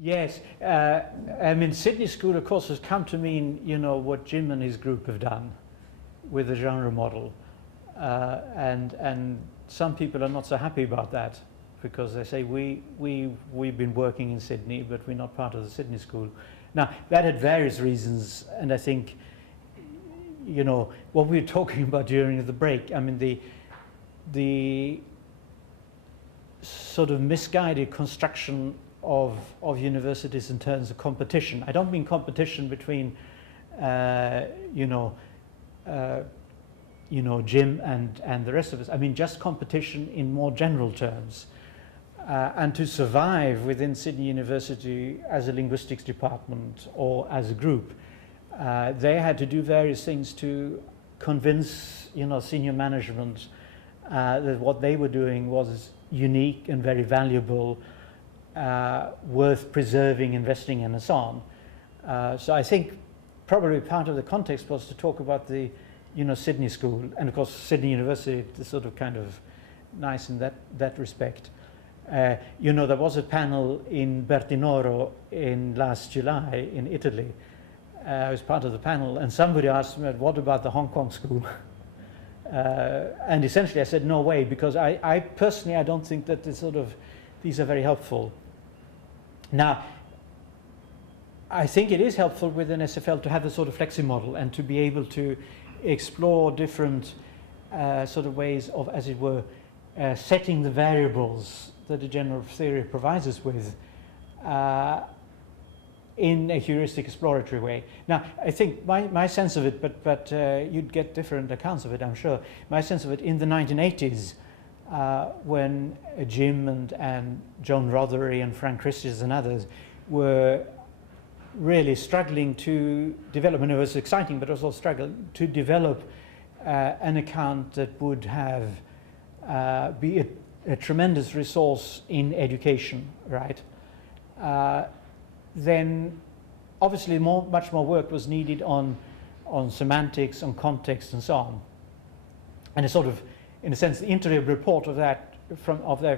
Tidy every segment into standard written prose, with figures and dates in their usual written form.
Yes, I mean, Sydney School, of course, has come to mean, what Jim and his group have done with the genre model. And some people are not so happy about that because they say, we've been working in Sydney, but we're not part of the Sydney School. Now, that had various reasons, and I think, what we were talking about during the break, I mean, the sort of misguided construction of universities in terms of competition. I don't mean competition between, Jim and the rest of us. I mean just competition in more general terms. And to survive within Sydney University as a linguistics department or as a group, they had to do various things to convince, senior management that what they were doing was unique and very valuable, worth preserving, investing in, and so on. So I think probably part of the context was to talk about the, Sydney School, and of course Sydney University is sort of kind of nice in that respect. There was a panel in Bertinoro in last July in Italy. I was part of the panel, and somebody asked me, what about the Hong Kong school? And essentially I said, no way, because I personally, I don't think that these are very helpful. Now, I think it is helpful within SFL to have a sort of flexi model and to be able to explore different sort of ways of, as it were, setting the variables that the general theory provides us with in a heuristic exploratory way. Now, I think my sense of it, but you'd get different accounts of it, I'm sure. My sense of it in the 1980s, when Jim and John Rothery and Frank Christies and others were really struggling to develop, and it was exciting, but also struggling to develop an account that would have be a tremendous resource in education, right? Then obviously much more work was needed on semantics, on context, and so on. And a sort of, in a sense, the interim report of that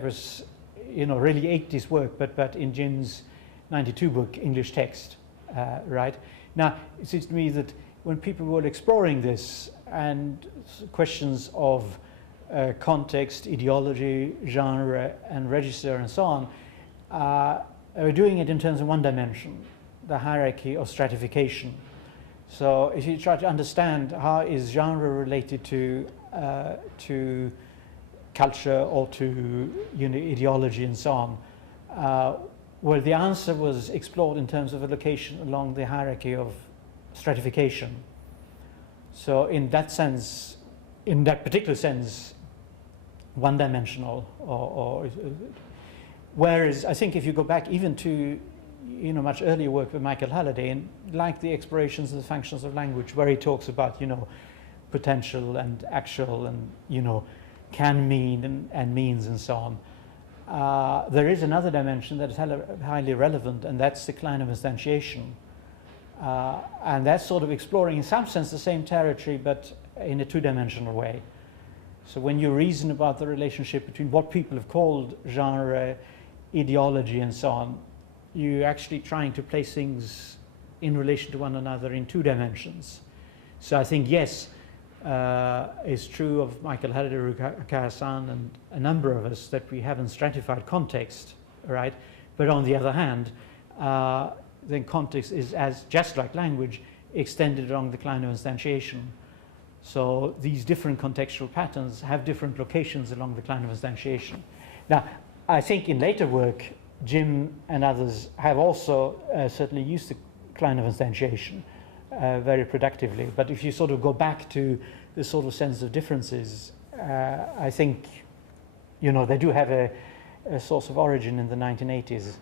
was, really 80s work, but in Jim's 92 book, English Text, right? Now, it seems to me that when people were exploring this and questions of context, ideology, genre, and register, and so on, they were doing it in terms of one dimension, the hierarchy of stratification. So if you try to understand how is genre related to culture or to ideology and so on, well, the answer was explored in terms of a location along the hierarchy of stratification. So in that sense, in that particular sense, one-dimensional, whereas I think if you go back even to much earlier work with Michael Halliday, and like the explorations of the functions of language, where he talks about potential and actual and can mean and means and so on. There is another dimension that is highly relevant, and that's the Klein of instantiation. And that's sort of exploring in some sense the same territory but in a two-dimensional way. So when you reason about the relationship between what people have called genre, ideology, and so on, you're actually trying to place things in relation to one another in two dimensions. So I think, yes, it's true of Michael Halliday, Ruka-Hassan, and a number of us that we haven't stratified context, right? But on the other hand, then context is, as just like language, extended along the Klein of instantiation. So these different contextual patterns have different locations along the Klein of instantiation. Now, I think in later work, Jim and others have also certainly used the Klein of instantiation very productively. But if you sort of go back to the sort of sense of differences, I think, they do have a source of origin in the 1980s.